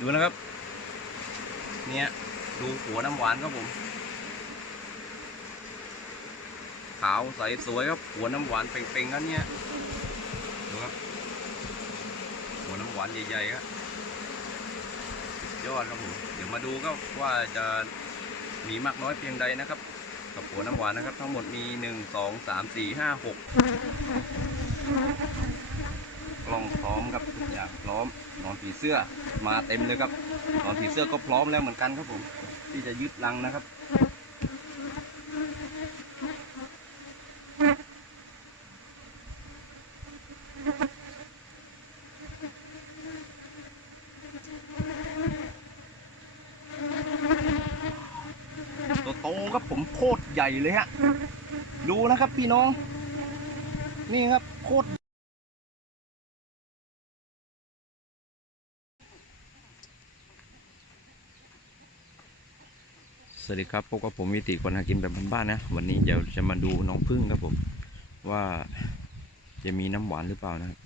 ดูนะครับ เนี่ยดูหัวน้ำหวานครับผม ขาวใสสวยครับหัวน้ำหวานเป่งๆกันเนี่ยดูครับ หัวน้ำหวานใหญ่ๆครับยอดครับผมเดี๋ยวมาดูก็ว่าจะมีมากน้อยเพียงใดนะครับ กับหัวน้ำหวานนะครับ ทั้งหมดมีหนึ่งสองสามสี่ห้าหก กล้องพร้อมครับทุกอย่างพร้อมนอนผีเสื้อมาเต็มเลยครับนอนผีเสื้อก็พร้อมแล้วเหมือนกันครับผม ที่จะยึดรังนะครับตัวโตครับผมโคตรใหญ่เลยฮะ ดูนะครับพี่น้อง นี่ครับโคตร สวัสดีครับพบกับผมวิติคนหากินแบบบ้านๆนะ วันนี้เดี๋ยวจะมาดูน้องพึ่งครับผม ว่าจะมีน้ำหวานหรือเปล่านะครับ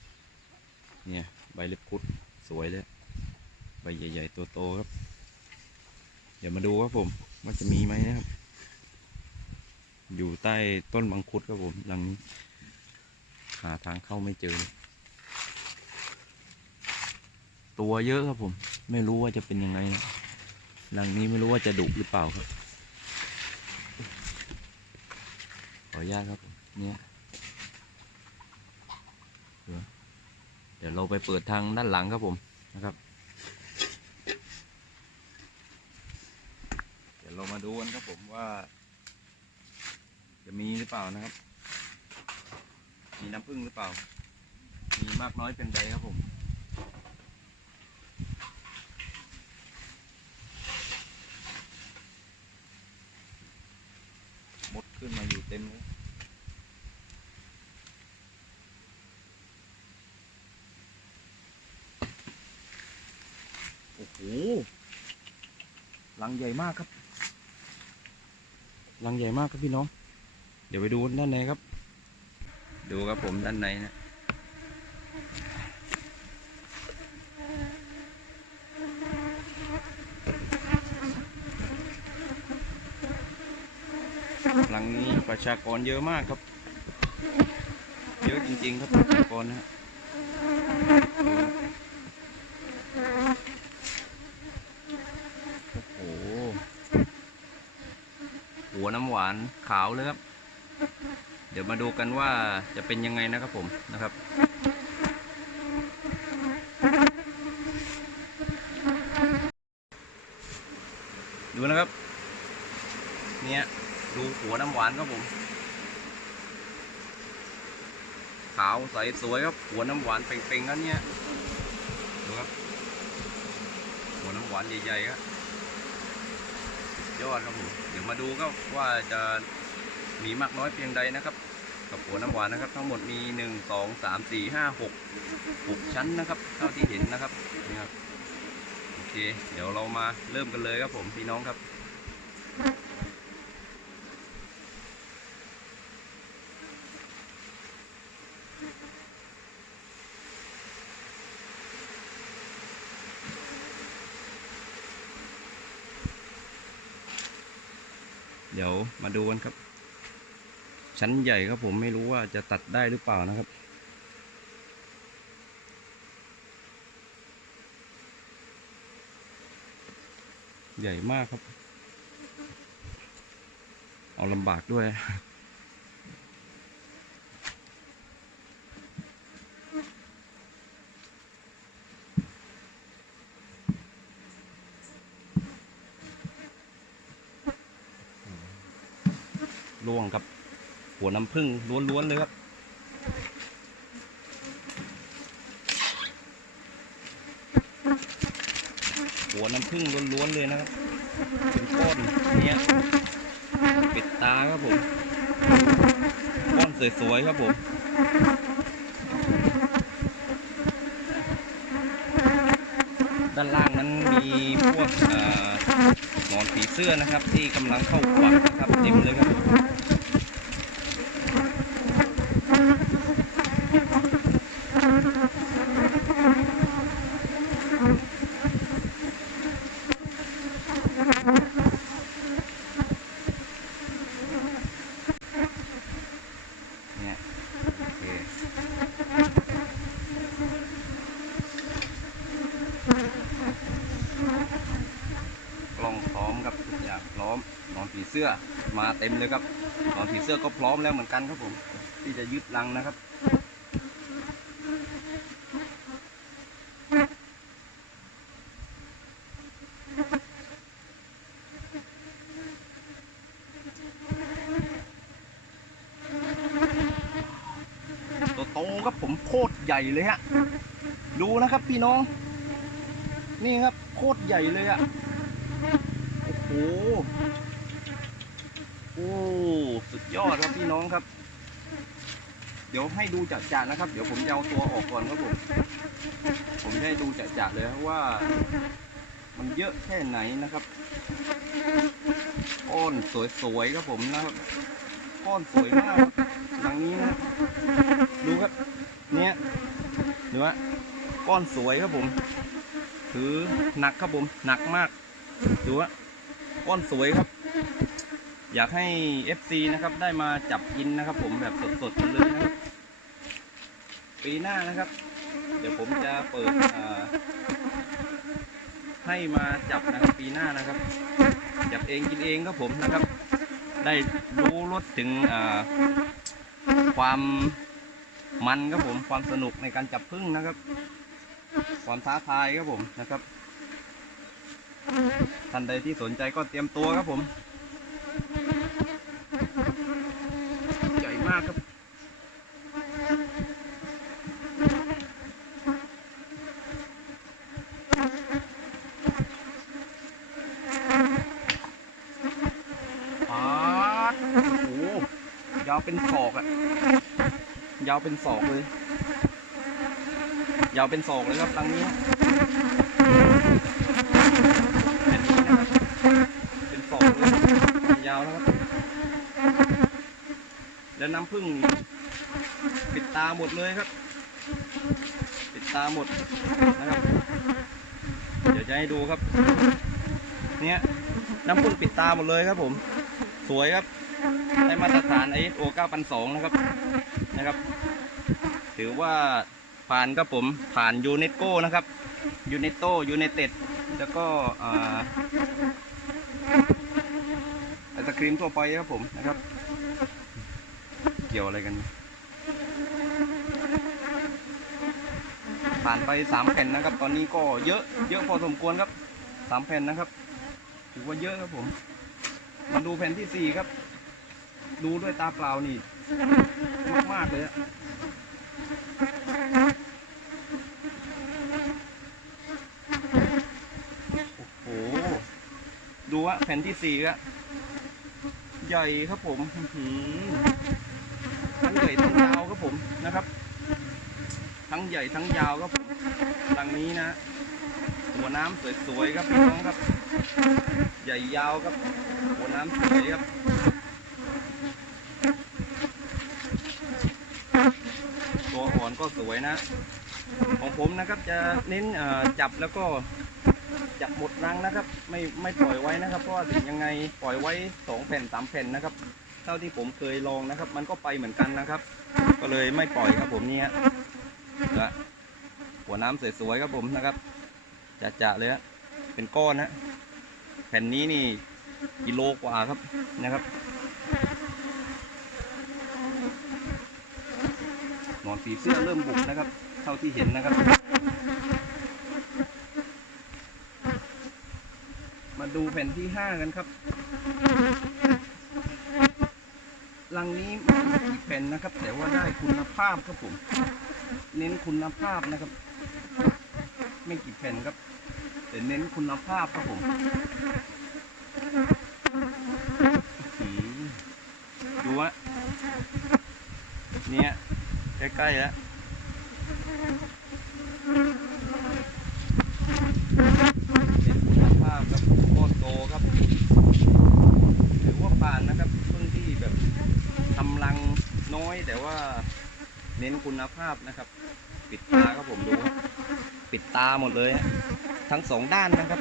เนี่ยใบเล็บคุดสวยเลย ใบใหญ่ๆตัวโตครับ เดี๋ยวมาดูครับผมว่าจะมีไหมนะครับ อยู่ใต้ต้นมังคุดครับผมหลังหาทางเข้าไม่เจอเตัวเยอะครับผม ไม่รู้ว่าจะเป็นยังไงนะ หลังนี้ไม่รู้ว่าจะดุหรือเปล่าครับ ขออนุญาตครับ เนี่ย เดี๋ยวเราไปเปิดทางด้านหลังครับผมนะครับ เดี๋ยวเรามาดูกันครับผมว่า จะมีหรือเปล่านะครับ มีน้ำผึ้งหรือเปล่า มีมากน้อยเป็นใดครับผมดขึ้นมาอยู่ เต็มเลยโอ้โหลังใหญ่มากครับลังใหญ่มากครับพี่น้อง เดี๋ยวไปดูด้านในครับ ดูครับผมด้านในนะหลังนี้ ประชากรเยอะมากครับ เยอะจริง ๆ ครับประชากรนะโอ้โหหัวน้ำหวานขาวเลยครับ เดี๋ยวมาดูกันว่าจะเป็นยังไงนะครับผมนะครับ ดูนะครับ เนี่ยดูหัวน้ำหวานครับผม ขาวใสสวยครับ หัวน้ำหวานเป่งๆกันเนี่ยดูครับ หัวน้ำหวานใหญ่ๆครับยอดครับผม เดี๋ยวมาดูก็ว่าจะมีมากน้อยเพียงใดนะครับ กับหัวน้ำหวานนะครับ ทั้งหมดมีหนึ่งสองสามสี่ห้าหกหกชั้นนะครับเท่าที่เห็นนะครับนี่ครับโอเค เดี๋ยวเรามาเริ่มกันเลยครับผมพี่น้องครับ ดี๋ยวมาดูกันครับ ชั้นใหญ่ครับผมไม่รู้ว่าจะตัดได้หรือเปล่านะครับ ใหญ่มากครับ เอาลำบากด้วย ล่วงครับ หัวน้ำผึ้งล้วนๆเลยครับหัวน้ำผึ้งล้วนๆเลยนะครับเป็นก้อนเนี่ยปิดตาครับผมก้อนสวยๆครับผมด้านล่างนั้นมีพวกหนอนผีเสื้อนะครับ ที่กำลังเข้าควักนะครับเต็ม เลยครับผมอนผีเสื้อมาเต็มเลยครับหนอนผีเสื้อก็พร้อมแล้วเหมือนกันครับผม ที่จะยึดรังนะครับตัวโตครับผมโคตรใหญ่เลยฮะ ดูนะครับพี่น้อง นี่ครับโคตรใหญ่เลยอะโอ้โห โอ้สุดยอดครับพี่น้องครับ เดี๋ยวให้ดูจัดๆนะครับ เดี๋ยวผมจะเอาตัวออกก่อนครับผมผมจะให้ดูจัดๆเลยครับว่า มันเยอะแค่ไหนนะครับก้อนสวยๆครับผมนะครับก้อนสวยมากครับหลังนี้นะดูครับ เนี่ยดูว่าก้อนสวยครับผมถือหนักครับผมหนักมากดูว่าก้อนสวยครับ อยากให้ FC นะครับได้มาจับกินนะครับ ผมแบบสดๆกันเลยนะครับปีหน้านะครับ เดี๋ยวผมจะเปิดให้มาจับนะครับปีหน้านะครับ จับเองกินเองครับผมนะครับ ได้รู้รสถึงความมันครับผมความสนุกในการจับพึ่งนะครับ ความท้าทายครับผมนะครับท่านใดที่สนใจก็เตรียมตัวครับผม ใหญ่ มากครับปาดโอ้โหยาวเป็นศอกอะยาวเป็นศอกเลย ยาวเป็นศอกเลยครับตังนี้แผ่นนี้นะครับเป็นศอกเลยยาวแล้วครับ แล้วน้ำผึ้งปิดตาหมดเลยครับ ปิดตาหมดนะครับ เดี๋ยวจะให้ดูครับ เนี่ยน้ำผึ้งปิดตาหมดเลยครับผม สวยครับได้มาตรฐาน ISO 9002 นะครับนะครับ ถือว่าผ่านครับผมผ่านยูเนสโกนะครับยูเนโตยูเนเต็ดแล้วก็อ่าไอศครีมทั่วไปครับผมนะครับ เกี่ยวอะไรกัน ผ่านไปสามแผ่นนะครับ ตอนนี้ก็เยอะเยอะพอสมควรครับสามแผ่นนะครับ ถือว่าเยอะครับผม มาดูแผ่นที่สี่ครับ ดูด้วยตาเปล่านี่ มากๆเลยอะโอ้โห ดูว่าแผ่นที่สี่อะใหญ่ครับผมอื้อหือ ทั้งใหญ่ทั้งยาวครับผมนะครับ ทั้งใหญ่ทั้งยาวครับผมดังนี้นะหัวน้ำสวยๆครับพี่น้องครับ ใหญ่ยาวครับ หัวน้ำสวยครับตัวอ่อนก็สวยนะ ของผมนะครับจะเน้นจับแล้วก็จับหมดรังนะครับ ไม่ไม่ปล่อยไว้นะครับ เพราะว่าถึงยังไงปล่อยไว้สองแผ่นสามแผ่นนะครับ เท่าที่ผมเคยลองนะครับ มันก็ไปเหมือนกันนะครับ ก็เลยไม่ปล่อยครับผมเนี่ยนะหัวน้ำสวยๆครับผมนะครับจะๆเลยฮะเป็นก้อนนะแผ่นนี้นี่กิโลกว่าครับนะครับหนอนผีเสื้อเริ่มบุกนะครับ เท่าที่เห็นนะครับ มาดูแผ่นที่ห้ากันครับ ลังนี้ไม่กี่แผ่นนะครับ แต่ว่าได้คุณภาพครับผม เน้นคุณภาพนะครับ ไม่กี่แผ่นครับ แต่เน้นคุณภาพครับผมดูวะเนี่ยใกล้ๆแล้วเป็นคุณภาพครับโคตรโตครับถือว่าผ่านนะครับเพิ่งที่แบบทำรังน้อยแต่ว่าเน้นคุณภาพนะครับ ปิดตาครับผมดูปิดตาหมดเลย ทั้งสองด้านนะครับ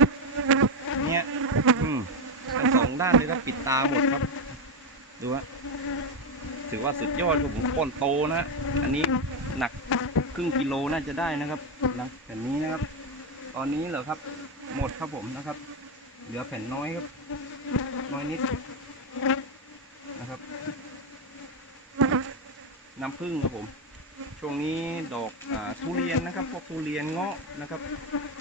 เนี่ยทั้งสองด้านเลยครับปิดตาหมดครับ ดูฮะถือว่าสุดยอดครับผมก้นโตนะฮะอันนี้หนักครึ่งกิโลน่าจะได้นะครับนะแผ่นนี้นะครับ ตอนนี้เหรอครับ หมดครับผมนะครับ เหลือแผ่นน้อยครับ น้อยนิดนะครับ น้ำผึ้งครับผม ช่วงนี้ดอกอทุเรียนนะครับพวกทุเรียนเงาะนะครับ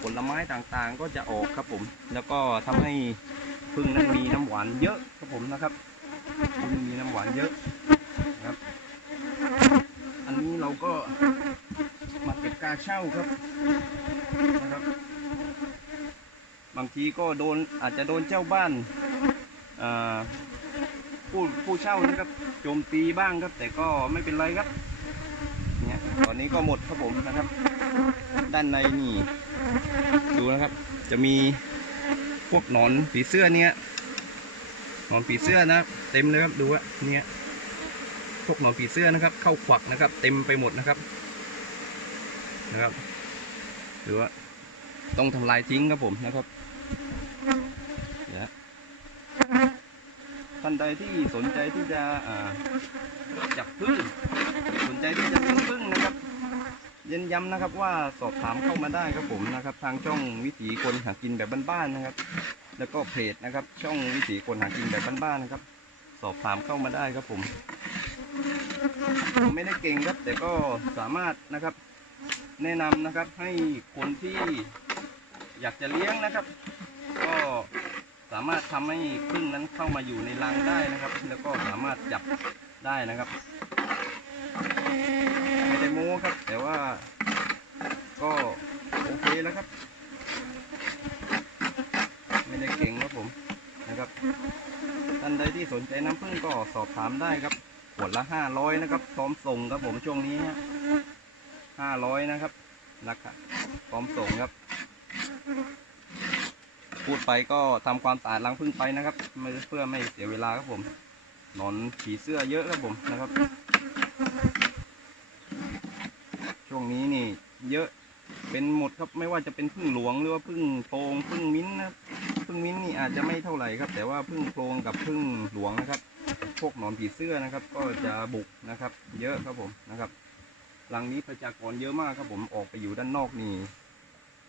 ผลไม้ต่างๆก็จะออกครับผม แล้วก็ทำให้ผึ้งนั้นมีน้ำหวานเยอะครับผมนะครับผึ้งมีน้ำหวานเยอะนะครับ อันนี้เราก็มาเก็บกาเช่าครับนะครับ บางทีก็โดนอาจจะโดนเจ้าบ้านผู้ผู้เช่านะครับโจมตีบ้างครับ แต่ก็ไม่เป็นไรครับ ตอนนี้ก็หมดครับผมนะครับ ด้านในนี่ดูนะครับ จะมีพวกหนอนผีเสื้อเนี่ยหนอนผีเสื้อนะเต็มเลยครับดูว่าเนี่ยพวกหนอนผีเสื้อนะครับ เข้าขวักนะครับ เต็มไปหมดนะครับนะครับหรือว่าต้องทำลายทิ้งครับผมนะครับเดี๋ยวท่านใดที่สนใจที่จะจับพึ่ง สนใจที่จะเลี้ยงพึ่งนะครับเย็นย้ำนะครับว่าสอบถามเข้ามาได้ครับผมนะครับ ทางช่องวิถีคนหากินแบบบ้านๆนะครับ แล้วก็เพจนะครับ ช่องวิถีคนหากินแบบบ้านๆนะครับ สอบถามเข้ามาได้ครับผมผมไม่ได้เก่งครับ แต่ก็สามารถนะครับ แนะนำนะครับให้คนที่อยากจะเลี้ยงนะครับ ก็สามารถทำให้พึ่งนั้นเข้ามาอยู่ในรังได้นะครับ แล้วก็สามารถจับได้นะครับ ไม่ได้โม้ครับ แต่ว่าก็โอเคแล้วครับ ไม่ได้เก่งครับผมนะครับท่านใดที่สนใจน้ำผึ้งก็สอบถามได้ครับขวดละห้าร้อยนะครับพร้อมส่งครับผมช่วงนี้ห้าร้อยนะครับราคาพร้อมส่งครับ พูดไปก็ทำความสะอาดรังผึ้งไปนะครับไม่เพื่อไม่เสียเวลาครับผม นอนผีเสื้อเยอะครับผมนะครับ งนี้นี่ เยอะเป็นหมดครับไม่ว่าจะเป็นพึ่งหลวงหรือว่าพึ่งโพรงพึ่งมิ้นนะครับพึ่งมิ้นนี่อาจจะไม่เท่าไหร่ครับ แต่ว่าพึ่งโพรงกับพึ่งหลวงนะครับ พวกหนอนผีเสื้อนะครับ ก็จะบุกนะครับ เยอะครับผมนะครับรังนี้ประชากรเยอะมากครับผมออกไปอยู่ด้านนอกนี่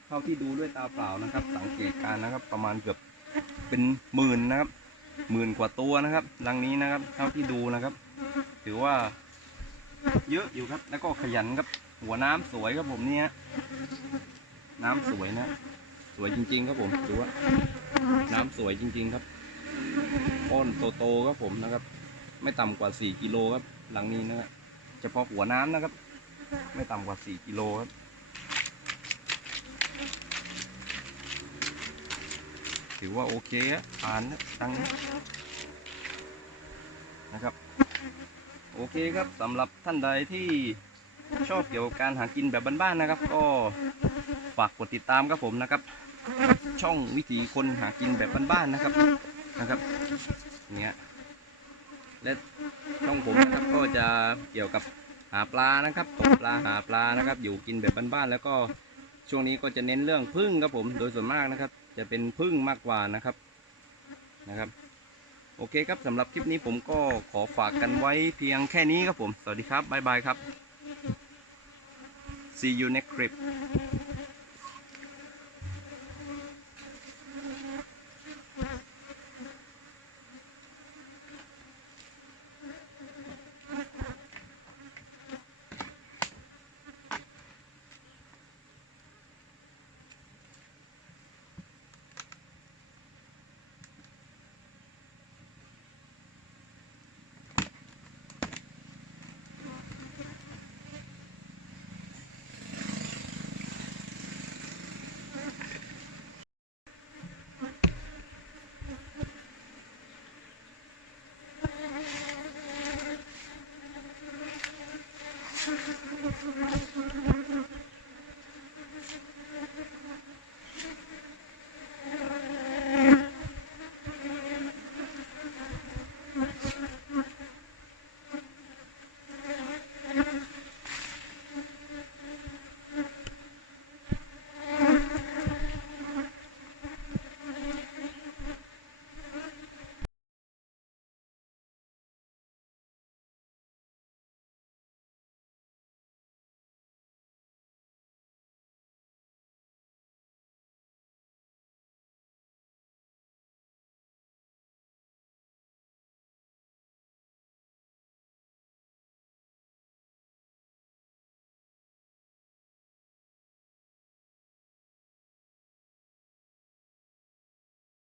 เท่าที่ดูด้วยตาเปล่านะครับ สังเกตการนะครับ ประมาณเกือบเป็นหมื่นนะครับหมื่นกว่าตัวนะครับรังนี้นะครับ เท่าที่ดูนะครับ ถือว่าเยอะอยู่ครับ แล้วก็ขยันครับ หัวน้ำสวยครับผมเนี่ยน้ำสวยนะ สวยจริง ๆ ครับผมดูว่าน้ำสวยจริง ๆ ครับก้อนโตๆครับผมนะครับ ไม่ต่ำกว่า4กิโลครับ หลังนี้นะครับเฉพาะหัวน้ำนะครับ ไม่ต่ำกว่า4กิโลครับถือว่าโอเคอ่านตังนะครับ โอเคครับสำหรับท่านใดที่ ชอบเกี่ยวกับการหากินแบบบ้านๆนะครับ ก็ฝากกดติดตามครับผมนะครับ ช่องวิถีคนหากินแบบบ้านๆนะครับนะครับเนี่ยและช่องผมนะครับก็จะเกี่ยวกับหาปลานะครับตกปลาหาปลานะครับ อยู่กินแบบบ้านๆแล้วก็ช่วงนี้ก็จะเน้นเรื่องพึ่งครับผมโดยส่วนมากนะครับ จะเป็นพึ่งมากกว่านะครับนะครับ โอเคครับสำหรับคลิปนี้ผมก็ขอฝากกันไว้เพียงแค่นี้ครับผม สวัสดีครับบ๊ายบายครับ see you next clip